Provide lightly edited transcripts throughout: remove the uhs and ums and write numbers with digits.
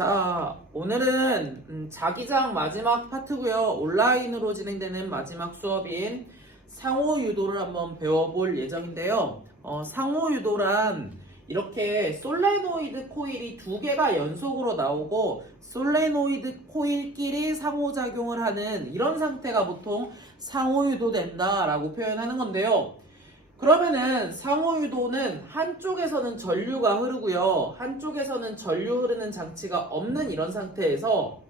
자, 오늘은 자기장 마지막 파트고요. 온라인으로 진행되는 마지막 수업인 상호유도를 한번 배워볼 예정인데요. 상호유도란 이렇게 솔레노이드 코일이 두 개가 연속으로 나오고 솔레노이드 코일끼리 상호작용을 하는 이런 상태가 보통 상호유도된다라고 표현하는 건데요. 그러면은 상호유도는 한쪽에서는 전류가 흐르고요. 한쪽에서는 전류 흐르는 장치가 없는 이런 상태에서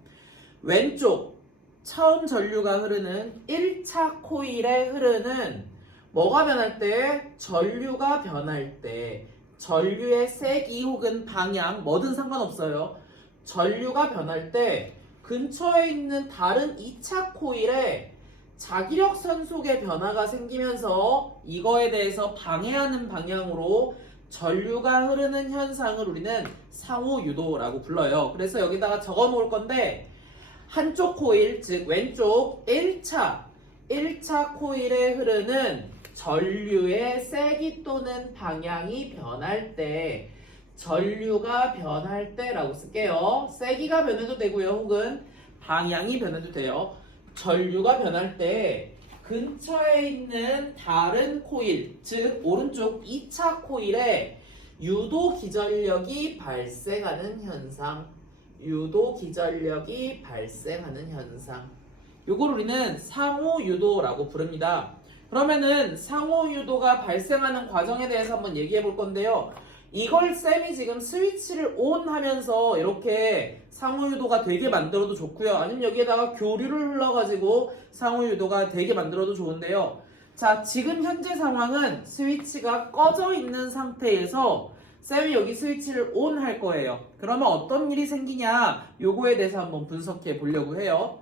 왼쪽 처음 전류가 흐르는 1차 코일에 흐르는 뭐가 변할 때? 전류가 변할 때 전류의 세기 혹은 방향 뭐든 상관없어요. 전류가 변할 때 근처에 있는 다른 2차 코일에 자기력 선속의 변화가 생기면서 이거에 대해서 방해하는 방향으로 전류가 흐르는 현상을 우리는 상호유도라고 불러요. 그래서 여기다가 적어 놓을 건데 한쪽 코일, 즉 왼쪽 1차 코일에 흐르는 전류의 세기 또는 방향이 변할 때 전류가 변할 때라고 쓸게요. 세기가 변해도 되고요. 혹은 방향이 변해도 돼요. 전류가 변할 때 근처에 있는 다른 코일, 즉 오른쪽 2차 코일에 유도 기전력이 발생하는 현상, 요걸 우리는 상호유도라고 부릅니다. 그러면은 상호유도가 발생하는 과정에 대해서 한번 얘기해 볼 건데요. 이걸 쌤이 지금 스위치를 ON 하면서 이렇게 상호유도가 되게 만들어도 좋고요. 아니면 여기에다가 교류를 흘러가지고 상호유도가 되게 만들어도 좋은데요. 자, 지금 현재 상황은 스위치가 꺼져 있는 상태에서 쌤이 여기 스위치를 ON 할 거예요. 그러면 어떤 일이 생기냐? 요거에 대해서 한번 분석해 보려고 해요.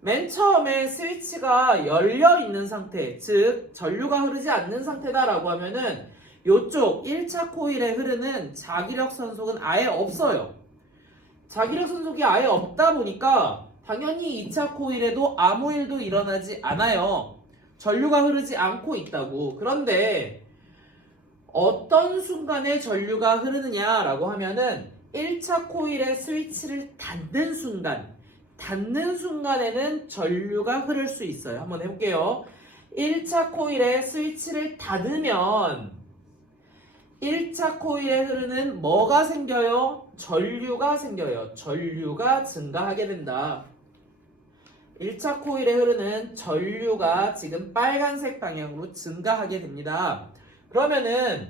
맨 처음에 스위치가 열려 있는 상태, 즉 전류가 흐르지 않는 상태다라고 하면은 요쪽 1차 코일에 흐르는 자기력 선속은 아예 없어요. 자기력 선속이 아예 없다 보니까 당연히 2차 코일에도 아무 일도 일어나지 않아요. 전류가 흐르지 않고 있다고. 그런데 어떤 순간에 전류가 흐르느냐라고 하면은 1차 코일의 스위치를 닫는 순간에는 전류가 흐를 수 있어요. 한번 해볼게요. 1차 코일의 스위치를 닫으면 1차 코일에 흐르는 뭐가 생겨요? 전류가 생겨요. 전류가 증가하게 된다. 1차 코일에 흐르는 전류가 지금 빨간색 방향으로 증가하게 됩니다. 그러면은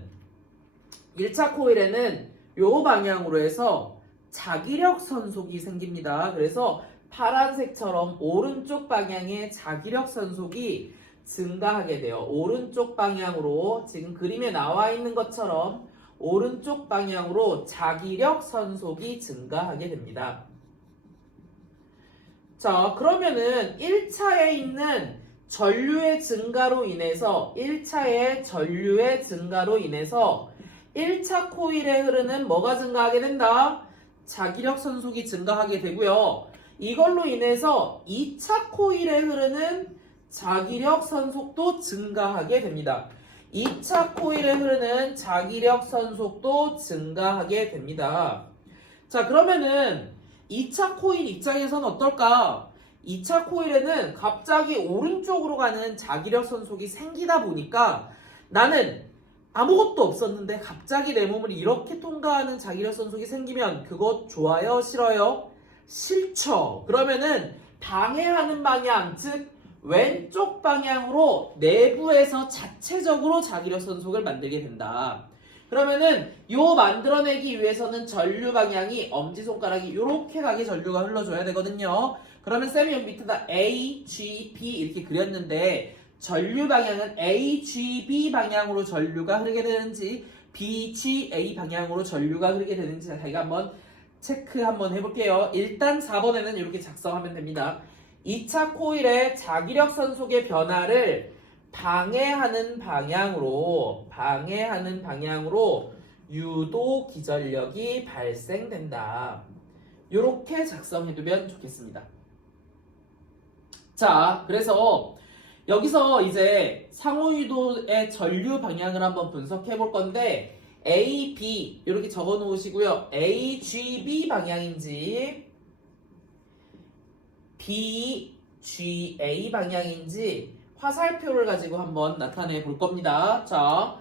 1차 코일에는 요 방향으로 해서 자기력 선속이 생깁니다. 그래서 파란색처럼 오른쪽 방향의 자기력 선속이 증가하게 돼요. 오른쪽 방향으로 지금 그림에 나와 있는 것처럼 오른쪽 방향으로 자기력 선속이 증가하게 됩니다. 자, 그러면은 1차에 있는 전류의 증가로 인해서 1차의 전류의 증가로 인해서 1차 코일에 흐르는 뭐가 증가하게 된다? 자기력 선속이 증가하게 되고요. 이걸로 인해서 2차 코일에 흐르는 자기력 선속도 증가하게 됩니다. 2차 코일에 흐르는 자기력 선속도 증가하게 됩니다. 자, 그러면은 2차 코일 입장에서는 어떨까? 2차 코일에는 갑자기 오른쪽으로 가는 자기력 선속이 생기다 보니까 나는 아무것도 없었는데 갑자기 내 몸을 이렇게 통과하는 자기력 선속이 생기면 그거 좋아요? 싫어요? 싫죠. 그러면은 방해하는 방향, 즉 왼쪽 방향으로 내부에서 자체적으로 자기력 선속을 만들게 된다. 그러면은 요 만들어내기 위해서는 전류 방향이 엄지손가락이 이렇게 가게 전류가 흘러줘야 되거든요. 그러면 쌤이 여기 밑에다 A, G, B 이렇게 그렸는데 전류 방향은 A, G, B 방향으로 전류가 흐르게 되는지 B, G, A 방향으로 전류가 흐르게 되는지 자기가 한번 체크 한번 해볼게요. 일단 4번에는 이렇게 작성하면 됩니다. 2차 코일의 자기력 선속의 변화를 방해하는 방향으로 유도 기전력이 발생된다. 이렇게 작성해두면 좋겠습니다. 자, 그래서 여기서 이제 상호유도의 전류 방향을 한번 분석해 볼 건데 A, B 이렇게 적어 놓으시고요. A, G, B 방향인지 B, G, A 방향인지 화살표를 가지고 한번 나타내 볼 겁니다. 자,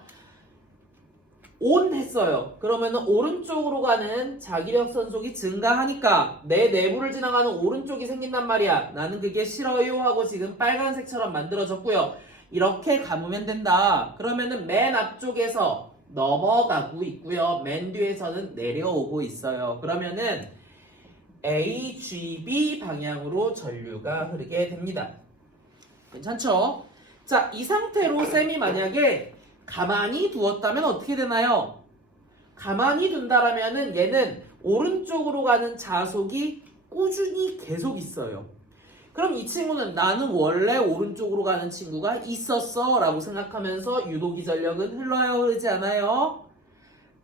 온 했어요. 그러면은 오른쪽으로 가는 자기력 선속이 증가하니까 내 내부를 지나가는 오른쪽이 생긴단 말이야. 나는 그게 싫어요 하고 지금 빨간색처럼 만들어졌고요. 이렇게 감으면 된다. 그러면은 맨 앞쪽에서 넘어가고 있고요. 맨 뒤에서는 내려오고 있어요. 그러면은 A, G, B 방향으로 전류가 흐르게 됩니다. 괜찮죠? 자, 이 상태로 쌤이 만약에 가만히 두었다면 어떻게 되나요? 가만히 둔다라면은 얘는 오른쪽으로 가는 자속이 꾸준히 계속 있어요. 그럼 이 친구는 나는 원래 오른쪽으로 가는 친구가 있었어 라고 생각하면서 유도기 전력은 흘러요, 흐르지 않아요?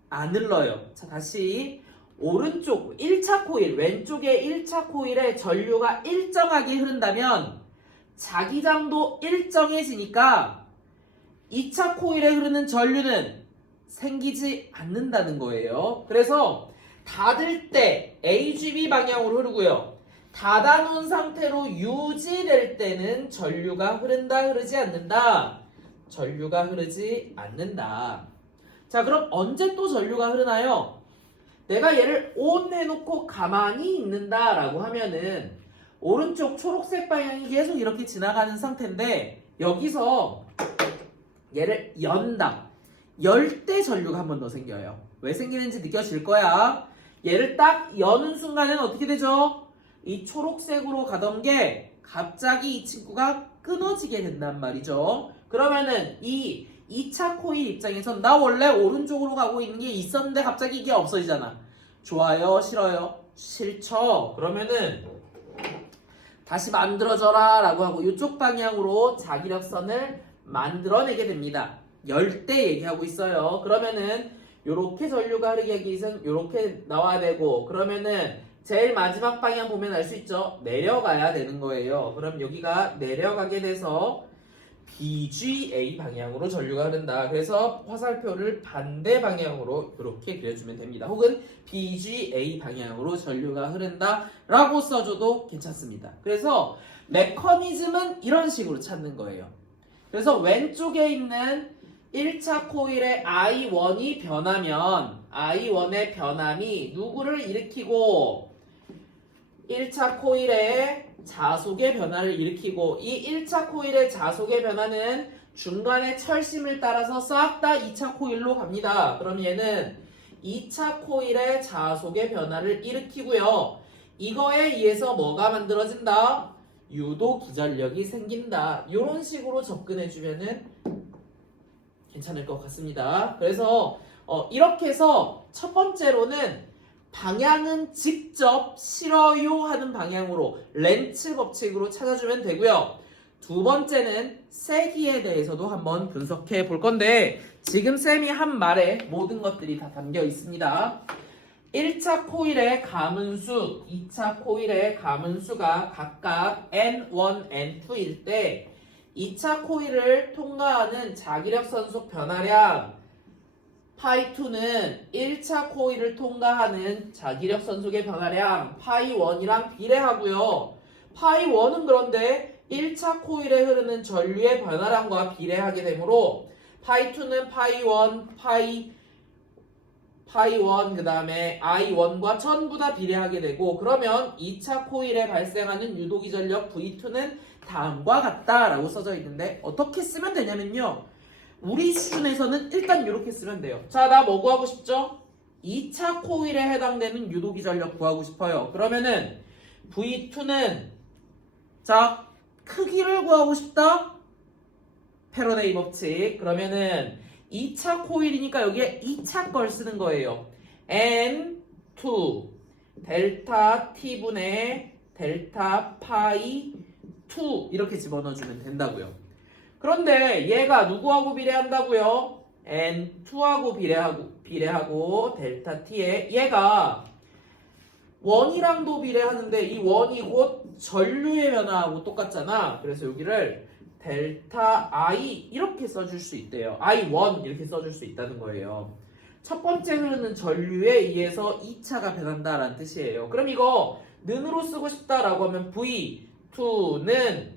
안 흘러요. 자, 다시 오른쪽 1차 코일, 왼쪽의 1차 코일에 전류가 일정하게 흐른다면 자기장도 일정해지니까 2차 코일에 흐르는 전류는 생기지 않는다는 거예요. 그래서 닫을 때 AGB 방향으로 흐르고요. 닫아놓은 상태로 유지될 때는 전류가 흐른다, 흐르지 않는다? 전류가 흐르지 않는다. 자, 그럼 언제 또 전류가 흐르나요? 내가 얘를 ON 해놓고 가만히 있는다 라고 하면은 오른쪽 초록색 방향이 계속 이렇게 지나가는 상태인데 여기서 얘를 연다. 열 때 전류가 한 번 더 생겨요. 왜 생기는지 느껴질 거야. 얘를 딱 여는 순간에는 어떻게 되죠? 이 초록색으로 가던 게 갑자기 이 친구가 끊어지게 된단 말이죠. 그러면은 이 2차 코일 입장에선 나 원래 오른쪽으로 가고 있는 게 있었는데 갑자기 이게 없어지잖아. 좋아요? 싫어요? 싫죠? 그러면은 다시 만들어져라 라고 하고 이쪽 방향으로 자기력선을 만들어내게 됩니다. 열 때 얘기하고 있어요. 그러면은 요렇게 전류가 흐르기 하기 위해서는 요렇게 나와야 되고 그러면은 제일 마지막 방향 보면 알 수 있죠? 내려가야 되는 거예요. 그럼 여기가 내려가게 돼서 BGA 방향으로 전류가 흐른다. 그래서 화살표를 반대 방향으로 이렇게 그려주면 됩니다. 혹은 BGA 방향으로 전류가 흐른다 라고 써줘도 괜찮습니다. 그래서 메커니즘은 이런 식으로 찾는 거예요. 그래서 왼쪽에 있는 1차 코일의 I1이 변하면 I1의 변함이 누구를 일으키고 1차 코일의 자속의 변화를 일으키고 이 1차 코일의 자속의 변화는 중간의 철심을 따라서 싹 다 2차 코일로 갑니다. 그럼 얘는 2차 코일의 자속의 변화를 일으키고요. 이거에 의해서 뭐가 만들어진다? 유도 기전력이 생긴다. 이런 식으로 접근해주면은 괜찮을 것 같습니다. 그래서 이렇게 해서 첫 번째로는 방향은 직접 싫어요 하는 방향으로 렌츠 법칙으로 찾아주면 되고요. 두 번째는 세기에 대해서도 한번 분석해 볼 건데 지금 쌤이 한 말에 모든 것들이 다 담겨 있습니다. 1차 코일의 가문수, 2차 코일의 가문수가 각각 N1, N2일 때 2차 코일을 통과하는 자기력 선속 변화량 파이2는 1차 코일을 통과하는 자기력 선속의 변화량 파이1이랑 비례하고요. 파이1은 그런데 1차 코일에 흐르는 전류의 변화량과 비례하게 되므로 파이2는 파이1 그 다음에 I1과 전부 다 비례하게 되고 그러면 2차 코일에 발생하는 유도기 전력 V2는 다음과 같다라고 써져 있는데 어떻게 쓰면 되냐면요. 우리 수준에서는 일단 이렇게 쓰면 돼요. 자, 나 뭐 구하고 싶죠? 2차 코일에 해당되는 유도기 전력 구하고 싶어요. 그러면은 V2는 자, 크기를 구하고 싶다? 패러데이 법칙. 그러면은 2차 코일이니까 여기에 2차 걸 쓰는 거예요. N2 델타 T분의 델타 파이 2 이렇게 집어넣어주면 된다고요. 그런데 얘가 누구하고 비례한다고요? N2하고 비례하고 델타 T에 얘가 원이랑도 비례하는데 이 원이 곧 전류의 변화하고 똑같잖아. 그래서 여기를 델타 I 이렇게 써줄 수 있대요. I1 이렇게 써줄 수 있다는 거예요. 첫 번째 흐르는 전류에 의해서 2차가 변한다라는 뜻이에요. 그럼 이거 는으로 쓰고 싶다라고 하면 V2는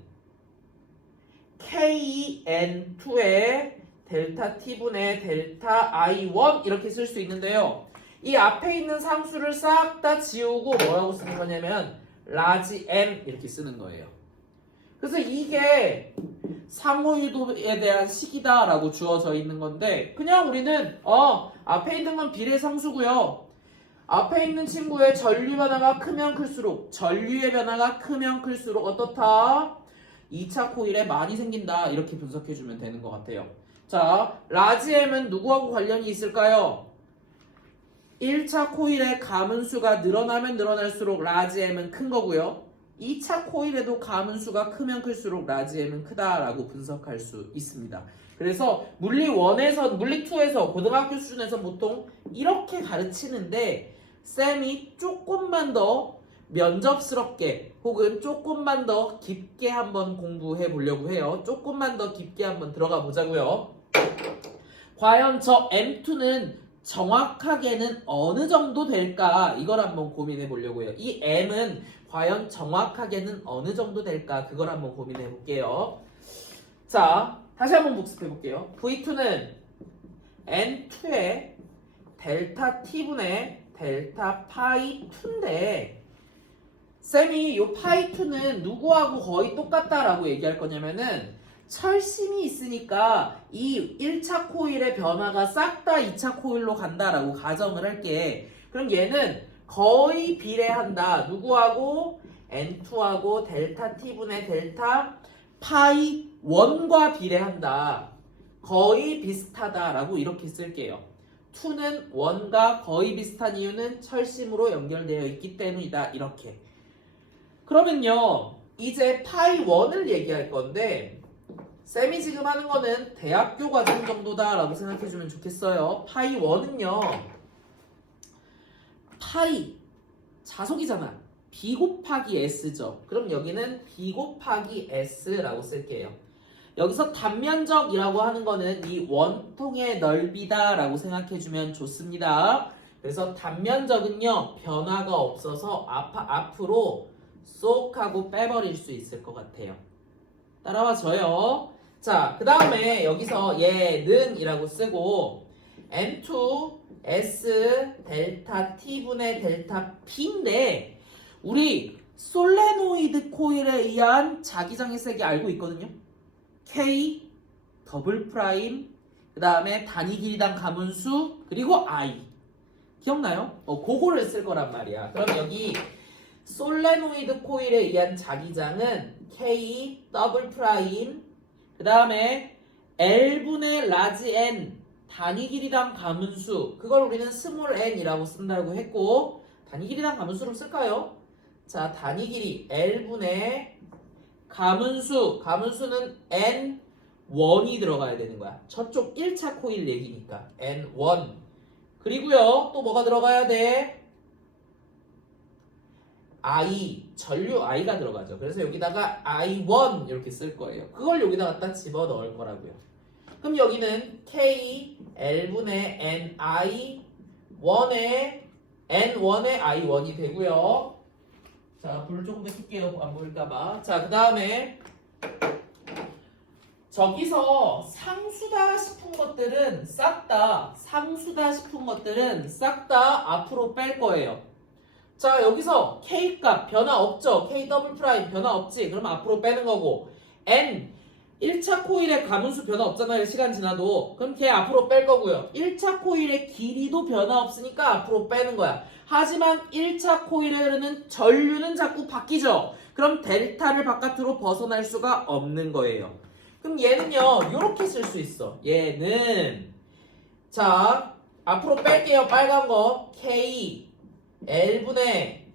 KN2의 델타 T분의 델타 I1 이렇게 쓸 수 있는데요. 이 앞에 있는 상수를 싹 다 지우고 뭐라고 쓰는 거냐면 라지 M 이렇게 쓰는 거예요. 그래서 이게 상호유도에 대한 식이다라고 주어져 있는 건데 그냥 우리는 앞에 있는 건 비례상수고요. 앞에 있는 친구의 전류 변화가 크면 클수록 전류의 변화가 크면 클수록 어떻다? 2차 코일에 많이 생긴다 이렇게 분석해주면 되는 것 같아요. 자, 라지 M은 누구하고 관련이 있을까요? 1차 코일의 가문수가 늘어나면 늘어날수록 라지 M은 큰 거고요. 2차 코일에도 가문수가 크면 클수록 라지 M은 크다라고 분석할 수 있습니다. 그래서 물리 1에서 물리 2에서 고등학교 수준에서 보통 이렇게 가르치는데 쌤이 조금만 더 면접스럽게 혹은 조금만 더 깊게 한번 공부해 보려고 해요. 조금만 더 깊게 한번 들어가 보자고요. 과연 저 M2는 정확하게는 어느 정도 될까? 이걸 한번 고민해 보려고 해요. 이 M은 과연 정확하게는 어느 정도 될까? 그걸 한번 고민해 볼게요. 자, 다시 한번 복습해 볼게요. V2는 N2의 델타 T분의 델타 파이 2인데 쌤이 요 파이 2는 누구하고 거의 똑같다라고 얘기할 거냐면은 철심이 있으니까 이 1차 코일의 변화가 싹 다 2차 코일로 간다라고 가정을 할게. 그럼 얘는 거의 비례한다. 누구하고? N2하고 델타 T분의 델타 파이 1과 비례한다. 거의 비슷하다라고 이렇게 쓸게요. 2는 1과 거의 비슷한 이유는 철심으로 연결되어 있기 때문이다. 이렇게. 그러면요. 이제 파이 1을 얘기할 건데 쌤이 지금 하는 거는 대학교 과정 정도다라고 생각해주면 좋겠어요. 파이 1은요. 파이 자속이잖아. B 곱하기 S죠. 그럼 여기는 B 곱하기 S라고 쓸게요. 여기서 단면적이라고 하는 거는 이 원통의 넓이다라고 생각해주면 좋습니다. 그래서 단면적은요. 변화가 없어서 앞으로 쏙 하고 빼버릴 수 있을 것 같아요. 따라와줘요. 자, 그 다음에 여기서 얘는 이라고 쓰고 N2 S 델타 T분의 델타 P인데 우리 솔레노이드 코일에 의한 자기장의 세기 알고 있거든요. K 더블 프라임 그 다음에 단위 길이당 가문수 그리고 I 기억나요? 그거를 쓸 거란 말이야. 그럼 여기 솔레노이드 코일에 의한 자기장은 K 더블 프라임 그 다음에 L분의 라지 N 단위 길이당 가문수 그걸 우리는 스몰 n이라고 쓴다고 했고 단위 길이당 가문수로 쓸까요? 자, 단위 길이 L분의 가문수는 N1이 들어가야 되는 거야. 저쪽 1차 코일 얘기니까 N1 그리고요 또 뭐가 들어가야 돼? I, 전류 I가 들어가죠. 그래서 여기다가 I1 이렇게 쓸 거예요. 그걸 여기다 갖다 집어 넣을 거라고요. 그럼 여기는 K, L분의 NI, 1의 N1의 I1이 되고요. 자, 불 조금 더 켤게요. 안 보일까봐. 자, 그 다음에 저기서 상수다 싶은 것들은 싹 다 앞으로 뺄 거예요. 자, 여기서 K값 변화 없죠? K 더블 프라임 변화 없지? 그럼 앞으로 빼는 거고 N 1차 코일의 가문수 변화 없잖아요. 시간 지나도. 그럼 걔 앞으로 뺄 거고요. 1차 코일의 길이도 변화 없으니까 앞으로 빼는 거야. 하지만 1차 코일에 흐르는 전류는 자꾸 바뀌죠? 그럼 델타를 바깥으로 벗어날 수가 없는 거예요. 그럼 얘는요. 이렇게 쓸 수 있어. 얘는 자, 앞으로 뺄게요. 빨간 거 K L분의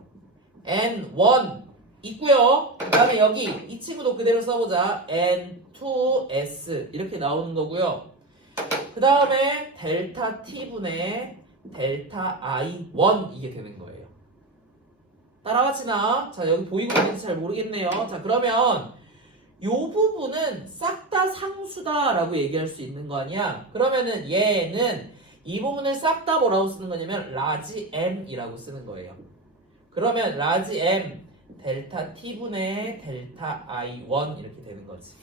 N1 있고요. 그 다음에 여기 이 친구도 그대로 써보자. N2S 이렇게 나오는 거고요. 그 다음에 델타 T분의 델타 I1 이게 되는 거예요. 따라가시나? 자, 여기 보이고 있는지 잘 모르겠네요. 자, 그러면 요 부분은 싹 다 상수다라고 얘기할 수 있는 거 아니야? 그러면은 얘는 이 부분을 싹 다 뭐라고 쓰는 거냐면 라지 M이라고 쓰는 거예요. 그러면 라지 M 델타 T분의 델타 I1 이렇게 되는 거지.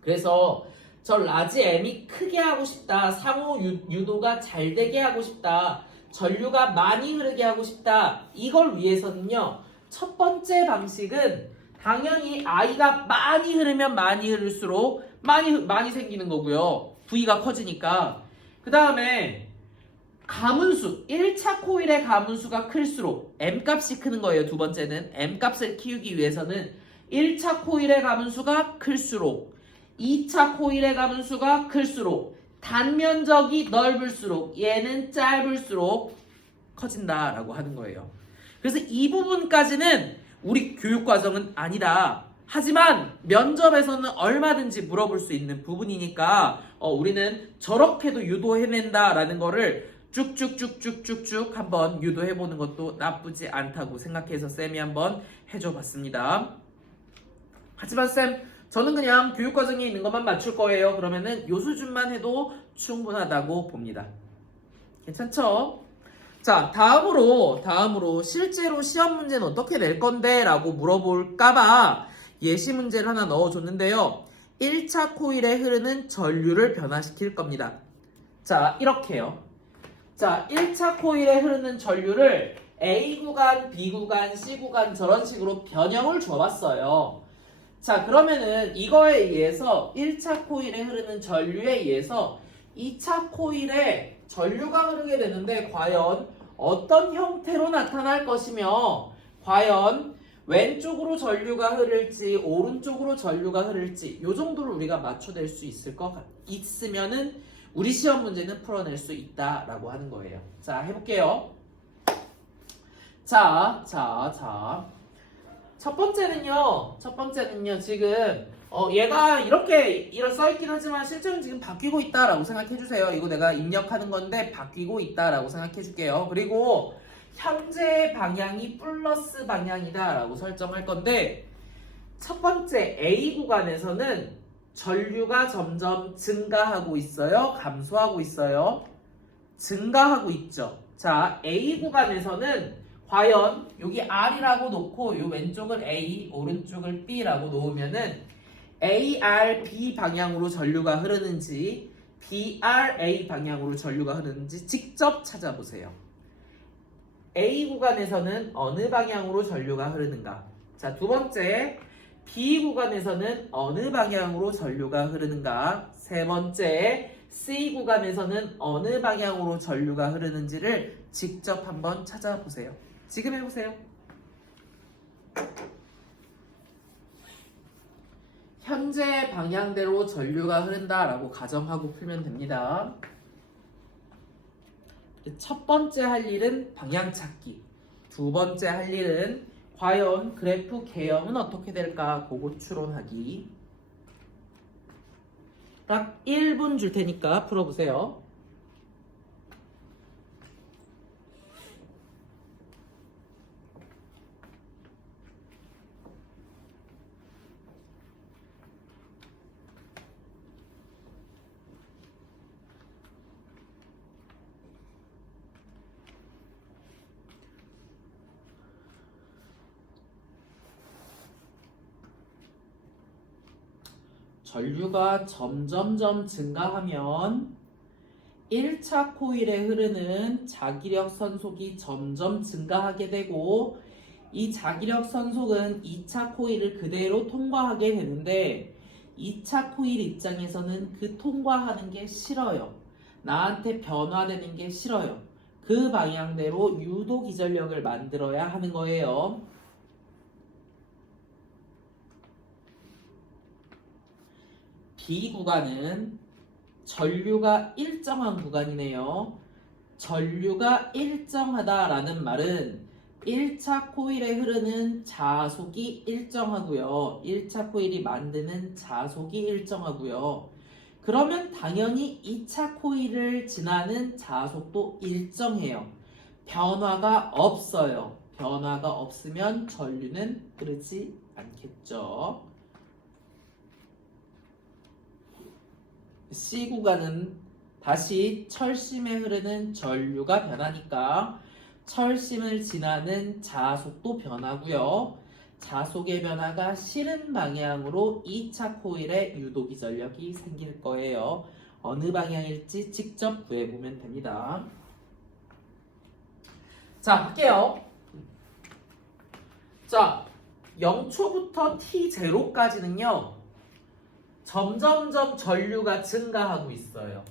그래서 저 라지 M이 크게 하고 싶다. 상호 유도가 잘 되게 하고 싶다. 전류가 많이 흐르게 하고 싶다. 이걸 위해서는요. 첫 번째 방식은 당연히 I가 많이 흐르면 많이 흐를수록 많이 생기는 거고요. V가 커지니까. 그 다음에 가문수, 1차 코일의 가문수가 클수록 M값이 크는 거예요. 두 번째는 M값을 키우기 위해서는 1차 코일의 가문수가 클수록 2차 코일의 가문수가 클수록 단면적이 넓을수록 얘는 짧을수록 커진다라고 하는 거예요. 그래서 이 부분까지는 우리 교육과정은 아니다. 하지만 면접에서는 얼마든지 물어볼 수 있는 부분이니까 우리는 저렇게도 유도해낸다라는 거를 쭉쭉쭉쭉쭉쭉 한번 유도해보는 것도 나쁘지 않다고 생각해서 쌤이 한번 해줘봤습니다. 하지만 쌤, 저는 그냥 교육과정에 있는 것만 맞출 거예요. 그러면은 요 수준만 해도 충분하다고 봅니다. 괜찮죠? 자, 다음으로 실제로 시험 문제는 어떻게 낼 건데? 라고 물어볼까봐 예시 문제를 하나 넣어줬는데요. 1차 코일에 흐르는 전류를 변화시킬 겁니다. 자, 이렇게요. 자, 1차 코일에 흐르는 전류를 A 구간, B 구간, C 구간 저런 식으로 변형을 줘봤어요. 자, 그러면은 이거에 의해서 1차 코일에 흐르는 전류에 의해서 2차 코일에 전류가 흐르게 되는데 과연 어떤 형태로 나타날 것이며 과연 왼쪽으로 전류가 흐를지 오른쪽으로 전류가 흐를지 요 정도를 우리가 맞춰낼 수 있으면은 우리 시험 문제는 풀어낼 수 있다라고 하는 거예요. 자, 해볼게요. 자. 첫 번째는요, 지금, 얘가 이렇게 써있긴 하지만 실제로는 지금 바뀌고 있다라고 생각해주세요. 이거 내가 입력하는 건데 바뀌고 있다라고 생각해줄게요. 그리고 현재 방향이 플러스 방향이다라고 설정할 건데, 첫 번째 A 구간에서는 전류가 점점 증가하고 있어요? 감소하고 있어요? 증가하고 있죠. 자, A 구간에서는 과연 여기 R이라고 놓고 요 왼쪽을 A, 오른쪽을 B라고 놓으면은 ARB 방향으로 전류가 흐르는지 BRA 방향으로 전류가 흐르는지 직접 찾아보세요. A 구간에서는 어느 방향으로 전류가 흐르는가? 자, 두 번째 B 구간에서는 어느 방향으로 전류가 흐르는가? 세 번째 C 구간에서는 어느 방향으로 전류가 흐르는지를 직접 한번 찾아보세요. 지금 해보세요. 현재 방향대로 전류가 흐른다라고 가정하고 풀면 됩니다. 첫 번째 할 일은 방향 찾기. 두 번째 할 일은 과연 그래프 개형은 어떻게 될까? 그거 추론하기. 딱 1분 줄 테니까 풀어보세요. 전류가 점점점 증가하면 1차 코일에 흐르는 자기력 선속이 점점 증가하게 되고 이 자기력 선속은 2차 코일을 그대로 통과하게 되는데 2차 코일 입장에서는 그 통과하는 게 싫어요. 나한테 변화되는 게 싫어요. 그 방향대로 유도 기전력을 만들어야 하는 거예요. B 구간은 전류가 일정한 구간이네요. 전류가 일정하다라는 말은 1차 코일에 흐르는 자속이 일정하고요. 1차 코일이 만드는 자속이 일정하고요. 그러면 당연히 2차 코일을 지나는 자속도 일정해요. 변화가 없어요. 변화가 없으면 전류는 흐르지 않겠죠. C 구간은 다시 철심에 흐르는 전류가 변하니까 철심을 지나는 자속도 변하고요. 자속의 변화가 싫은 방향으로 2차 코일에 유도기 전력이 생길 거예요. 어느 방향일지 직접 구해보면 됩니다. 자, 할게요. 자, 0초부터 t0까지는요. 점점점 전류가 증가하고 있어요.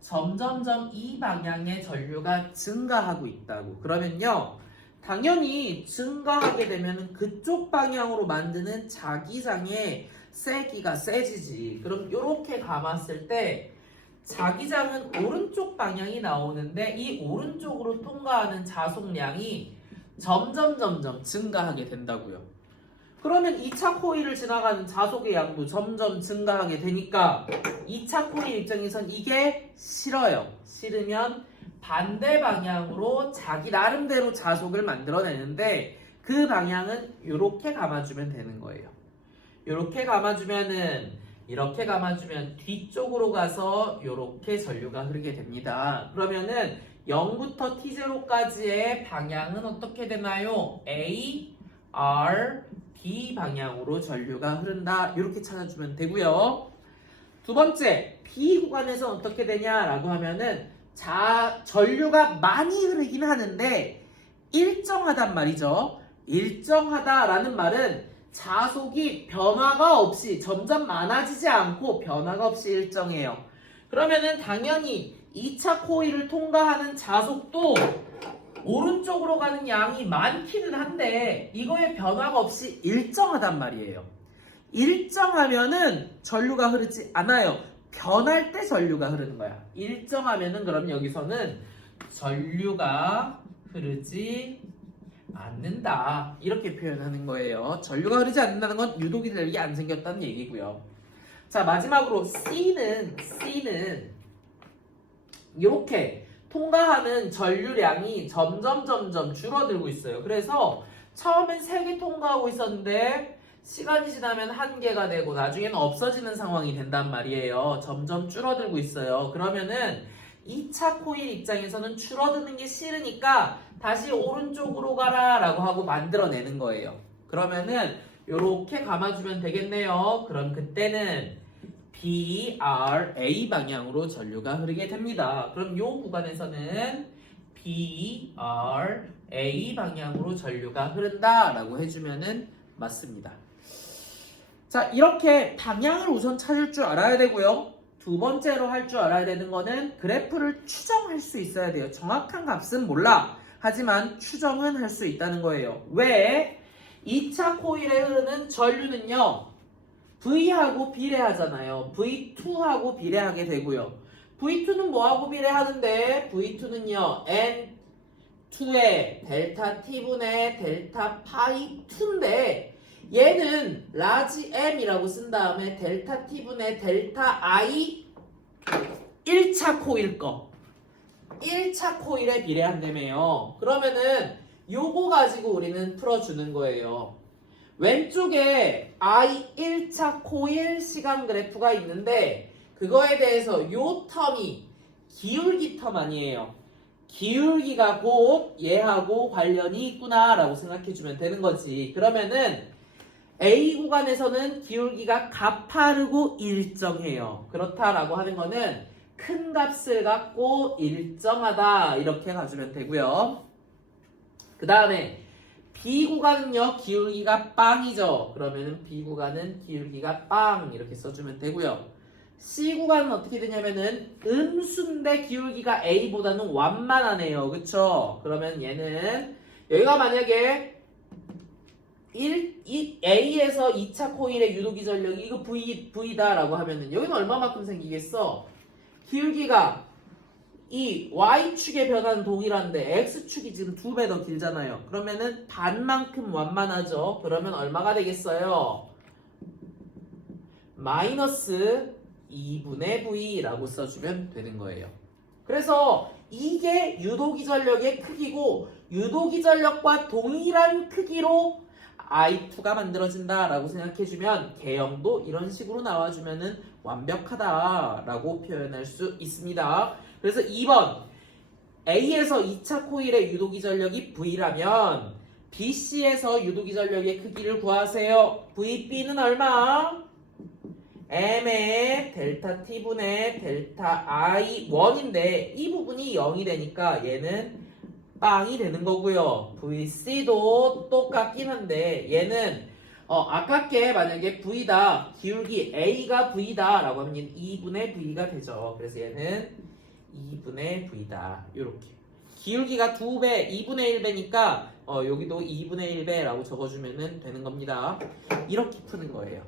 점점점 이 방향의 전류가 증가하고 있다고. 그러면요. 당연히 증가하게 되면 그쪽 방향으로 만드는 자기장의 세기가 세지지. 그럼 이렇게 감았을 때 자기장은 오른쪽 방향이 나오는데 이 오른쪽으로 통과하는 자속량이 점점 증가하게 된다고요. 그러면 2차 코일을 지나가는 자속의 양도 점점 증가하게 되니까 2차 코일 입장에선 이게 싫어요. 싫으면 반대 방향으로 자기 나름대로 자속을 만들어내는데 그 방향은 이렇게 감아주면 되는 거예요. 이렇게 감아주면은 이렇게 감아주면 뒤쪽으로 가서 이렇게 전류가 흐르게 됩니다. 그러면은 0부터 t0까지의 방향은 어떻게 되나요? A, R, B 방향으로 전류가 흐른다. 이렇게 찾아주면 되고요. 두 번째, B 구간에서 어떻게 되냐라고 하면은 전류가 많이 흐르긴 하는데 일정하단 말이죠. 일정하다라는 말은 자속이 변화가 없이 점점 많아지지 않고 변화가 없이 일정해요. 그러면은 당연히 2차 코일을 통과하는 자속도 오른쪽으로 가는 양이 많기는 한데 이거에 변화가 없이 일정하단 말이에요. 일정하면은 전류가 흐르지 않아요. 변할 때 전류가 흐르는 거야. 일정하면은 그럼 여기서는 전류가 흐르지 않는다. 이렇게 표현하는 거예요. 전류가 흐르지 않는다는 건 유도기 전력이 안 생겼다는 얘기고요. 자, 마지막으로 C는 이렇게 통과하는 전류량이 점점 줄어들고 있어요. 그래서 처음엔 3개 통과하고 있었는데 시간이 지나면 1개가 되고 나중에는 없어지는 상황이 된단 말이에요. 점점 줄어들고 있어요. 그러면은 2차 코일 입장에서는 줄어드는 게 싫으니까 다시 오른쪽으로 가라 라고 하고 만들어내는 거예요. 그러면은 이렇게 감아주면 되겠네요. 그럼 그때는 B, R, A 방향으로 전류가 흐르게 됩니다. 그럼 이 구간에서는 B, R, A 방향으로 전류가 흐른다 라고 해주면은 맞습니다. 자, 이렇게 방향을 우선 찾을 줄 알아야 되고요. 두 번째로 할 줄 알아야 되는 거는 그래프를 추정할 수 있어야 돼요. 정확한 값은 몰라. 하지만 추정은 할 수 있다는 거예요. 왜? 2차 코일에 흐르는 전류는요. V하고 비례하잖아요. V2하고 비례하게 되고요. V2는 뭐하고 비례하는데? V2는요. N2의 델타 T분의 델타 파이 2인데 얘는 라지 M이라고 쓴 다음에 델타 T분의 델타 I 1차 코일 거 1차 코일에 비례한다며요. 그러면은 요거 가지고 우리는 풀어주는 거예요. 왼쪽에 I 1차 코일 시간 그래프가 있는데 그거에 대해서 요 텀이 기울기 텀 아니에요. 기울기가 곧 얘하고 관련이 있구나 라고 생각해주면 되는 거지. 그러면은 A 구간에서는 기울기가 가파르고 일정해요. 그렇다라고 하는 거는 큰 값을 갖고 일정하다 이렇게 가주면 되고요. 그 다음에 B 구간은요 기울기가 빵이죠. 그러면은 B 구간은 기울기가 빵 이렇게 써주면 되고요. C 구간은 어떻게 되냐면은 음수인데 기울기가 A보다는 완만하네요. 그쵸? 그러면 얘는 여기가 만약에 A에서 2차 코일의 유도기 전력이 이거 V다 라고 하면은 여기는 얼마만큼 생기겠어? 기울기가 이 Y축의 변화는 동일한데 X축이 지금 2배 더 길잖아요. 그러면은 반만큼 완만하죠. 그러면 얼마가 되겠어요? 마이너스 2분의 V라고 써주면 되는 거예요. 그래서 이게 유도기 전력의 크기고 유도기 전력과 동일한 크기로 I2가 만들어진다라고 생각해주면 개형도 이런 식으로 나와주면은 완벽하다라고 표현할 수 있습니다. 그래서 2번 A에서 2차 코일의 유도기 전력이 V라면 BC에서 유도기 전력의 크기를 구하세요. VB는 얼마? M의 델타 T분의 델타 I1인데 이 부분이 0이 되니까 얘는 빵이 되는 거고요. VC도 똑같긴 한데 얘는 아깝게 만약에 V다 기울기 A가 V다 라고 하면 얘는 2분의 V가 되죠. 그래서 얘는 2분의 V다 이렇게 기울기가 2배 2분의 1배니까 여기도 2분의 1배 라고 적어주면 되는 겁니다. 이렇게 푸는 거예요.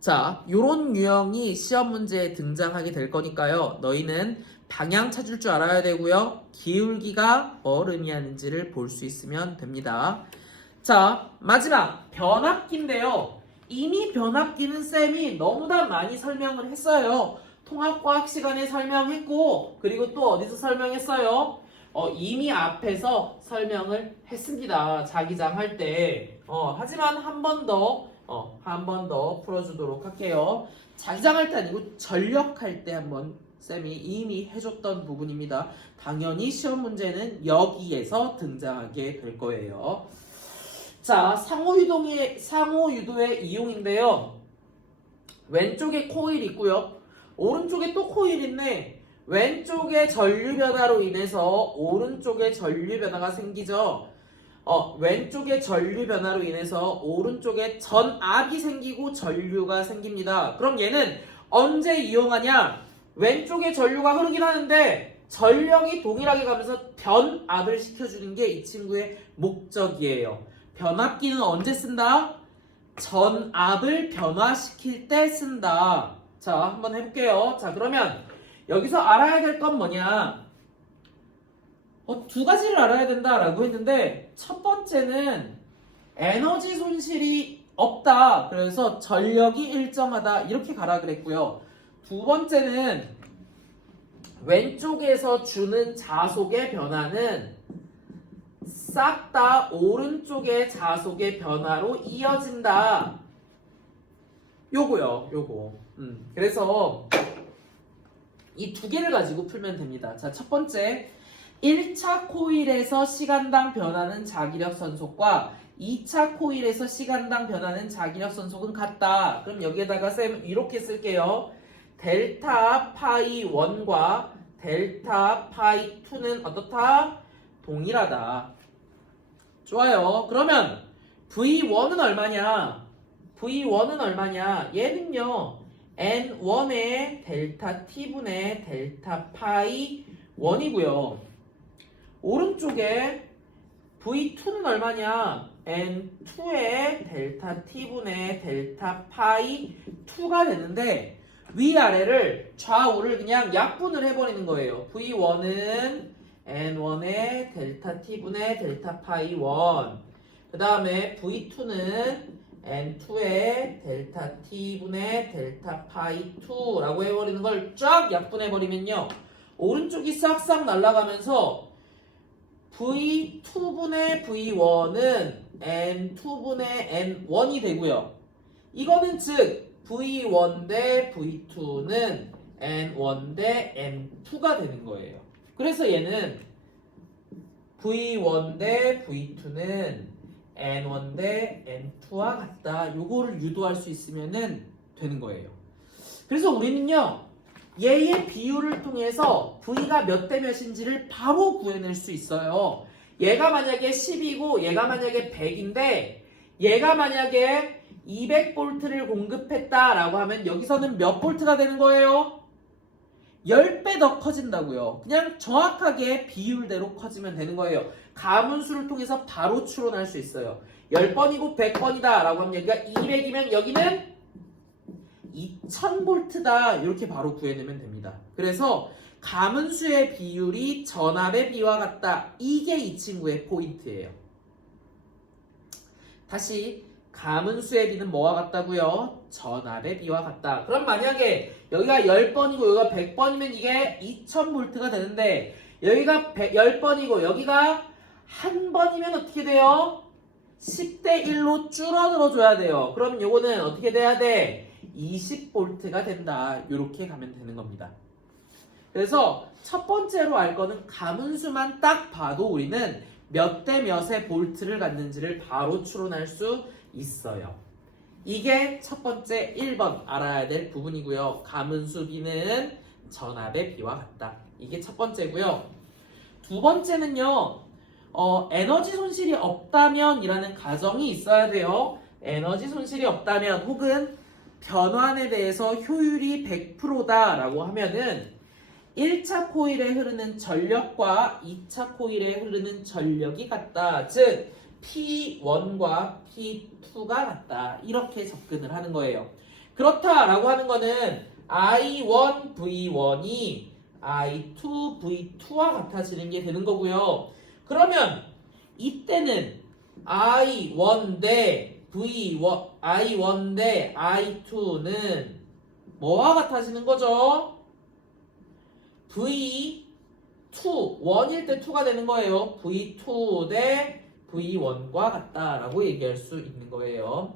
자, 요런 유형이 시험 문제에 등장하게 될 거니까요. 너희는 방향 찾을 줄 알아야 되고요. 기울기가 뭘 의미하는지를 볼 수 있으면 됩니다. 자, 마지막 변압기인데요. 이미 변압기는 쌤이 너무나 많이 설명을 했어요. 통합과학 시간에 설명했고 그리고 또 어디서 설명했어요? 이미 앞에서 설명을 했습니다. 자기장 할 때. 하지만 한 번 더 풀어주도록 할게요. 자기장할 때 아니고 전력할 때 한번 쌤이 이미 해줬던 부분입니다. 당연히 시험 문제는 여기에서 등장하게 될 거예요. 자, 상호유도의 이용인데요. 왼쪽에 코일 있고요. 오른쪽에 또 코일 있네. 왼쪽에 전류 변화로 인해서 오른쪽에 전류 변화가 생기죠. 왼쪽에 전류 변화로 인해서 오른쪽에 전압이 생기고 전류가 생깁니다. 그럼 얘는 언제 이용하냐? 왼쪽에 전류가 흐르긴 하는데 전력이 동일하게 가면서 변압을 시켜주는 게 이 친구의 목적이에요. 변압기는 언제 쓴다? 전압을 변화시킬 때 쓴다. 자, 한번 해볼게요. 자, 그러면 여기서 알아야 될 건 뭐냐? 두 가지를 알아야 된다라고 했는데 첫 번째는 에너지 손실이 없다. 그래서 전력이 일정하다. 이렇게 가라 그랬고요. 두 번째는 왼쪽에서 주는 자속의 변화는 싹 다 오른쪽의 자속의 변화로 이어진다. 요거요. 요거. 그래서 이 두 개를 가지고 풀면 됩니다. 자, 첫 번째 1차 코일에서 시간당 변하는 자기력 선속과 2차 코일에서 시간당 변하는 자기력 선속은 같다. 그럼 여기에다가 쌤 이렇게 쓸게요. 델타 파이 1과 델타 파이 2는 어떻다? 동일하다. 좋아요. 그러면 V1은 얼마냐? V1은 얼마냐? 얘는요. N1의 델타 T분의 델타 파이 1이고요. 오른쪽에 V2는 얼마냐? N2의 델타 T분의 델타 파이 2가 되는데 위아래를 좌우를 그냥 약분을 해버리는 거예요. V1은 N1의 델타 T분의 델타 파이 1 그 다음에 V2는 N2의 델타 T분의 델타 파이 2라고 해버리는 걸 쫙 약분해버리면요. 오른쪽이 싹싹 날아가면서 V2분의 V1은 N2분의 N1이 되고요. 이거는 즉 V1 대 V2는 N1 대 N2가 되는 거예요. 그래서 얘는 V1 대 V2는 N1 대 N2와 같다. 요거를 유도할 수 있으면 되는 거예요. 그래서 우리는요. 얘의 비율을 통해서 V가 몇 대 몇인지를 바로 구해낼 수 있어요. 얘가 만약에 10이고 얘가 만약에 100인데 얘가 만약에 200볼트를 공급했다라고 하면 여기서는 몇 볼트가 되는 거예요? 10배 더 커진다고요. 그냥 정확하게 비율대로 커지면 되는 거예요. 가문수를 통해서 바로 추론할 수 있어요. 10번이고 100번이다 라고 하면 여기가 200이면 여기는 2000볼트다 이렇게 바로 구해내면 됩니다. 그래서 가문수의 비율이 전압의 비와 같다. 이게 이 친구의 포인트예요. 다시 가문수의 비는 뭐와 같다고요? 전압의 비와 같다. 그럼 만약에 여기가 10번이고 여기가 100번이면 이게 2000볼트가 되는데 여기가 10번이고 여기가 한 번이면 어떻게 돼요? 10대 1로 줄어들어 줘야 돼요. 그러면 요거는 어떻게 돼야 돼? 20V가 된다. 이렇게 가면 되는 겁니다. 그래서 첫 번째로 알 거는 가문수만 딱 봐도 우리는 몇 대 몇의 볼트를 갖는지를 바로 추론할 수 있어요. 이게 첫 번째 1번 알아야 될 부분이고요. 가문수 B는 전압의 B와 같다. 이게 첫 번째고요. 두 번째는요. 에너지 손실이 없다면 이라는 가정이 있어야 돼요. 에너지 손실이 없다면 혹은 변환에 대해서 효율이 100%다 라고 하면은 1차 코일에 흐르는 전력과 2차 코일에 흐르는 전력이 같다. 즉 P1과 P2가 같다. 이렇게 접근을 하는 거예요. 그렇다라고 하는 거는 I1 V1이 I2 V2와 같아지는 게 되는 거고요. 그러면 이때는 I1 대 V1, I1 대 I2는 뭐와 같아지는 거죠? V2, 1일 때 2가 되는 거예요. V2 대 V1과 같다라고 얘기할 수 있는 거예요.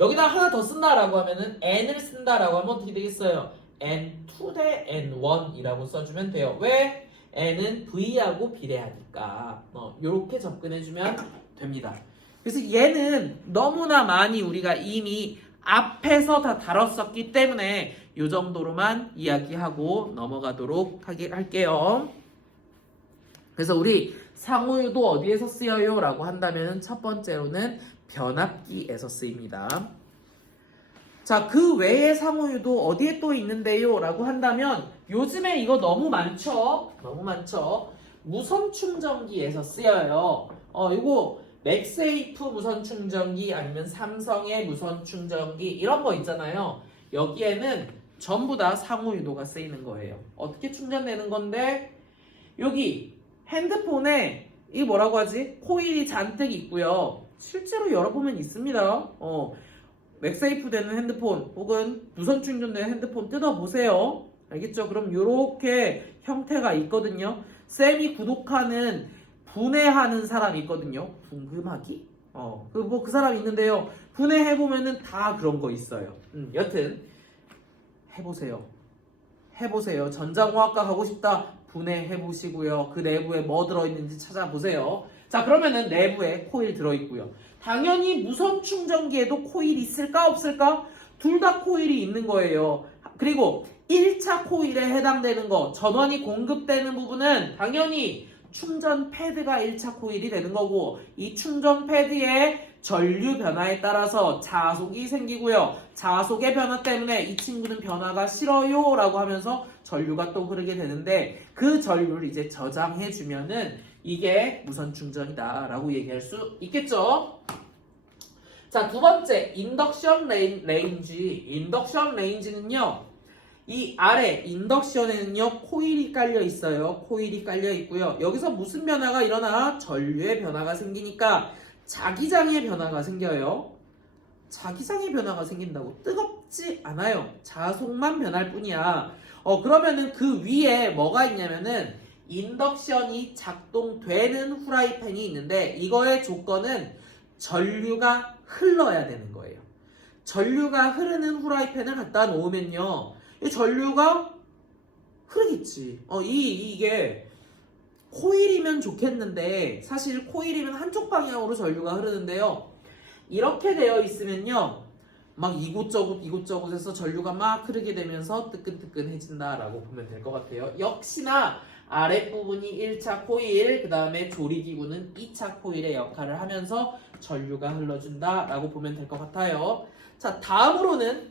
여기다 하나 더 쓴다라고 하면은 N을 쓴다라고 하면 어떻게 되겠어요? N2 대 N1이라고 써주면 돼요. 왜? N은 V하고 비례하니까. 이렇게 접근해주면 됩니다. 그래서 얘는 너무나 많이 우리가 이미 앞에서 다 다뤘었기 때문에 이 정도로만 이야기하고 넘어가도록 할게요. 그래서 우리 상호유도 어디에서 쓰여요? 라고 한다면 첫 번째로는 변압기에서 쓰입니다. 자, 그 외에 상호유도 어디에 또 있는데요? 라고 한다면 요즘에 이거 너무 많죠? 너무 많죠? 무선 충전기에서 쓰여요. 이거 맥세이프 무선 충전기 아니면 삼성의 무선 충전기 이런 거 있잖아요. 여기에는 전부 다 상호유도가 쓰이는 거예요. 어떻게 충전되는 건데 여기 핸드폰에 이 뭐라고 하지? 코일이 잔뜩 있고요. 실제로 열어보면 있습니다. 맥세이프 되는 핸드폰 혹은 무선 충전되는 핸드폰 뜯어보세요. 알겠죠? 그럼 이렇게 형태가 있거든요. 쌤이 구독하는 분해하는 사람 있거든요. 궁금하기? 그 사람 있는데요. 분해해보면은 다 그런 거 있어요. 여튼 해보세요. 해보세요. 전자공학과 가고 싶다. 분해해보시고요. 그 내부에 뭐 들어있는지 찾아보세요. 자, 그러면은 내부에 코일 들어있고요. 당연히 무선 충전기에도 코일이 있을까 없을까? 둘 다 코일이 있는 거예요. 그리고 1차 코일에 해당되는 거, 전원이 공급되는 부분은 당연히 충전 패드가 1차 코일이 되는 거고 이 충전 패드의 전류 변화에 따라서 자속이 생기고요. 자속의 변화 때문에 이 친구는 변화가 싫어요 라고 하면서 전류가 또 흐르게 되는데 그 전류를 이제 저장해 주면은 이게 무선 충전이다 라고 얘기할 수 있겠죠. 자, 두 번째 인덕션 레인지. 인덕션 레인지는요. 이 아래 인덕션에는요 코일이 깔려 있어요. 코일이 깔려 있고요. 여기서 무슨 변화가 일어나? 전류의 변화가 생기니까 자기장의 변화가 생겨요. 자기장의 변화가 생긴다고 뜨겁지 않아요. 자속만 변할 뿐이야. 그러면은 그 위에 뭐가 있냐면은 인덕션이 작동되는 후라이팬이 있는데 이거의 조건은 전류가 흘러야 되는 거예요. 전류가 흐르는 후라이팬을 갖다 놓으면요. 이 전류가 흐르겠지. 이게 코일이면 좋겠는데 사실 코일이면 한쪽 방향으로 전류가 흐르는데요. 이렇게 되어 있으면요. 막 이곳저곳에서 전류가 막 흐르게 되면서 뜨끈뜨끈해진다라고 보면 될 것 같아요. 역시나 아랫부분이 1차 코일, 그 다음에 조리기구는 2차 코일의 역할을 하면서 전류가 흘러준다라고 보면 될 것 같아요. 자, 다음으로는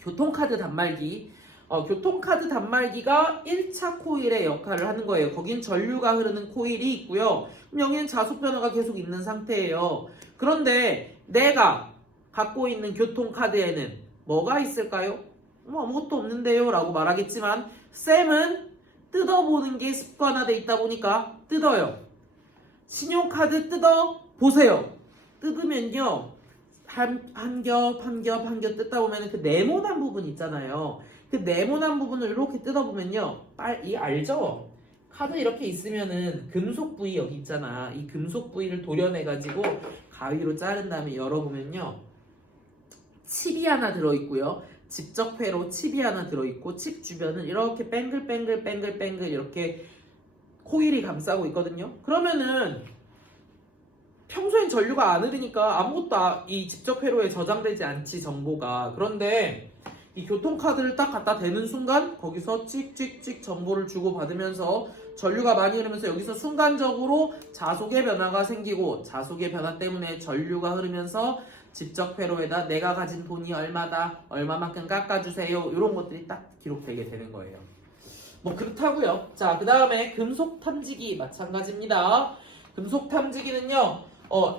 교통카드 단말기. 교통카드 단말기가 1차 코일의 역할을 하는 거예요. 거긴 전류가 흐르는 코일이 있고요. 그럼 여기는 자속 변화가 계속 있는 상태예요. 그런데 내가 갖고 있는 교통카드에는 뭐가 있을까요? 아무것도 없는데요 라고 말하겠지만 쌤은 뜯어보는 게 습관화돼 있다 보니까 뜯어요. 신용카드 뜯어보세요. 뜯으면요. 한 겹 뜯다 보면 그 네모난 부분 있잖아요. 그 네모난 부분을 이렇게 뜯어보면요. 이 알죠? 카드 이렇게 있으면은 금속 부위 여기 있잖아. 이 금속 부위를 도려내가지고 가위로 자른 다음에 열어보면요. 칩이 하나 들어있고요. 직접회로 칩이 하나 들어있고 칩 주변은 이렇게 뱅글뱅글 이렇게 코일이 감싸고 있거든요. 그러면은 평소엔 전류가 안 흐르니까 아무것도 이 직접회로에 저장되지 않지 정보가. 그런데 이 교통카드를 딱 갖다 대는 순간 거기서 찍찍찍 정보를 주고받으면서 전류가 많이 흐르면서 여기서 순간적으로 자속의 변화가 생기고 자속의 변화 때문에 전류가 흐르면서 직접회로에다 내가 가진 돈이 얼마다 얼마만큼 깎아주세요 이런 것들이 딱 기록되게 되는 거예요. 뭐 그렇다고요. 자, 그 다음에 금속 탐지기 마찬가지입니다. 금속 탐지기는요.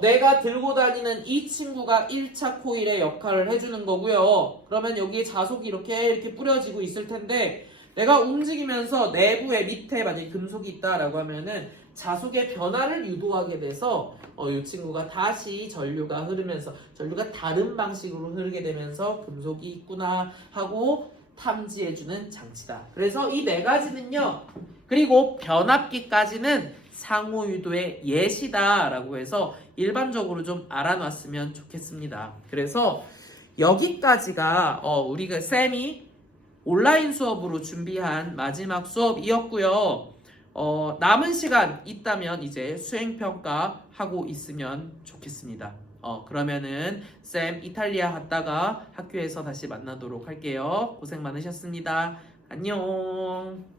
내가 들고 다니는 이 친구가 1차 코일의 역할을 해주는 거고요. 그러면 여기에 자속이 이렇게 뿌려지고 있을 텐데 내가 움직이면서 내부에 밑에 만약에 금속이 있다라고 하면은 자속의 변화를 유도하게 돼서 이 친구가 다시 전류가 흐르면서 전류가 다른 방식으로 흐르게 되면서 금속이 있구나 하고 탐지해주는 장치다. 그래서 이 네 가지는요. 그리고 변압기까지는 상호유도의 예시다라고 해서 일반적으로 좀 알아놨으면 좋겠습니다. 그래서 여기까지가 우리가 쌤이 온라인 수업으로 준비한 마지막 수업이었고요. 남은 시간 있다면 이제 수행평가 하고 있으면 좋겠습니다. 그러면은 쌤 이탈리아 갔다가 학교에서 다시 만나도록 할게요. 고생 많으셨습니다. 안녕.